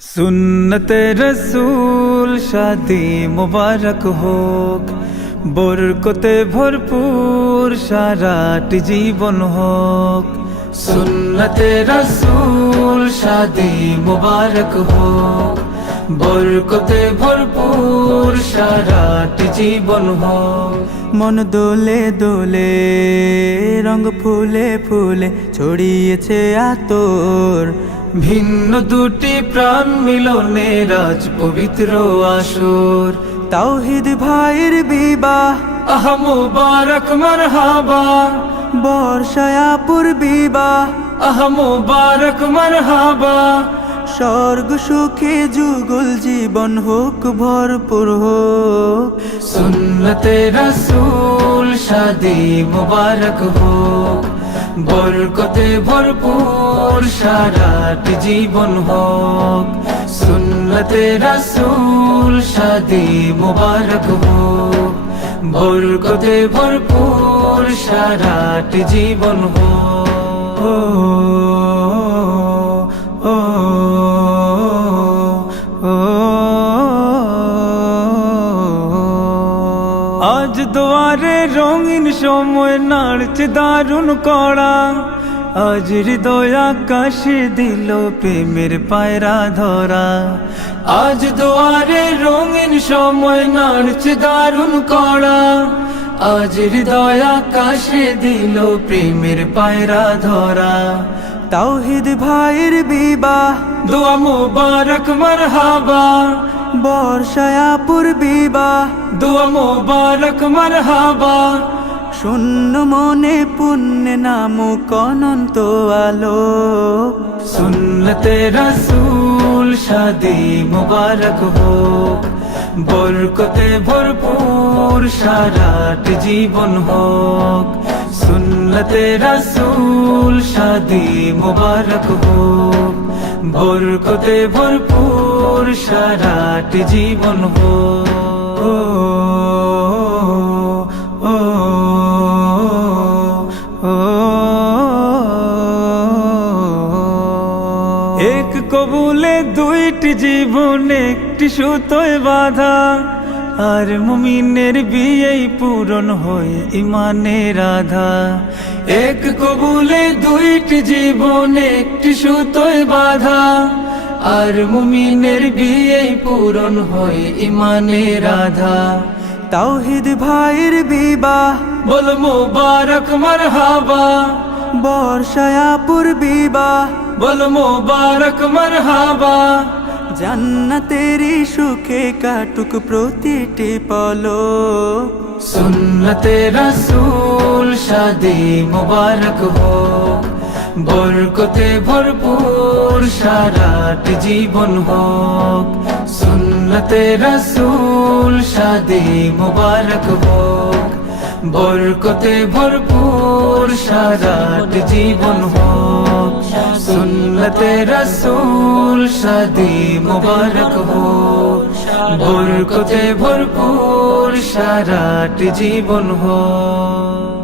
सुन्नते रसूल शादी मुबारक होक, बरकते भरपूर साराटी जीवन होक। सुन्नते रसूल शादी मुबारक होक, बरकते भरपूर साराटी जीवन होक। मन दोले दोले रंग फुले फुले ছড়িয়েছে আতর, ভিন্ন দুটি প্রাণ মিলনে রাজ পবিত্র আসর। তাওহীদ ভাইয়ের বিবাহ আহ মুবারক মারহাবা, বর্ষায় আপুর বিবাহ আহ মুবারক মারহাবা। স্বর্গ সুখে যুগল জীবন হোক ভরপুর হোক। সুন্নতে রাসূল শাদি মুবারক হোক, বরকতে ভরপুর সারাটি জীবন হোক। সুন্নতে রাসূল শাদি মুবারক হোক, বরকতে ভরপুর সারাটি জীবন হোক। আজ দুয়ারে রঙিন সময় নাড়ছে দারুণ কড়া, আজ হৃদয় আকাশে দিল প্রেমের পায়রা ধরা। আজ দুয়ারে রঙিন সময় নাড়ছে দারুণ কড়া, আজ হৃদয় আকাশে দিল প্রেমের পায়রা ধরা। তাওহীদ ভাইয়ের বিবাহ দোয়া মুবারক মারহাবা, বর্ষায় আপুর বিবাহ দোয়া মুবারক মারহাবা। শূন্য মনে পুণ্যে নামুক অনন্ত আলো। সুন্নতে রাসূল শাদি মুবারক হোক, বরকতে ভরপুর সারাটি জীবন হোক। সুন্নতে রাসূল শাদি মুবারক হোক, বরকতে ভরপুর সারাটি জীবন হোক। এক কবুলে দুইটি জীবন একটি সুতোয় বাঁধা, আর মুমিনের বিয়েই পূরণ হয় ইমানের আধা। এক কবুলে দুইটি জীবন একটি সুতোয় বাঁধা, আর মুমিনের বিয়েই পূরণ হয় ইমানের আধা। তাওহীদ ভাইয়ের বিবাহ বল মুবারক মারহাবা, বর্ষায় আপুর বিবাহ বল মুবারক মারহাবা। জান্নাতেরই সুখে কাটুক প্রতিটি পলক। সুন্নতে রাসূল শাদি মুবারক হোক, বরকতে ভরপুর সারাটি জীবন হোক। সুন্নতে রাসূল শাদি মুবারক হোক, বরকতে ভরপুর সারাটি জীবন হোক। সুন্নতে রাসূল শাদি মুবারক হোক, বরকতে ভরপুর সারাটি জীবন হোক।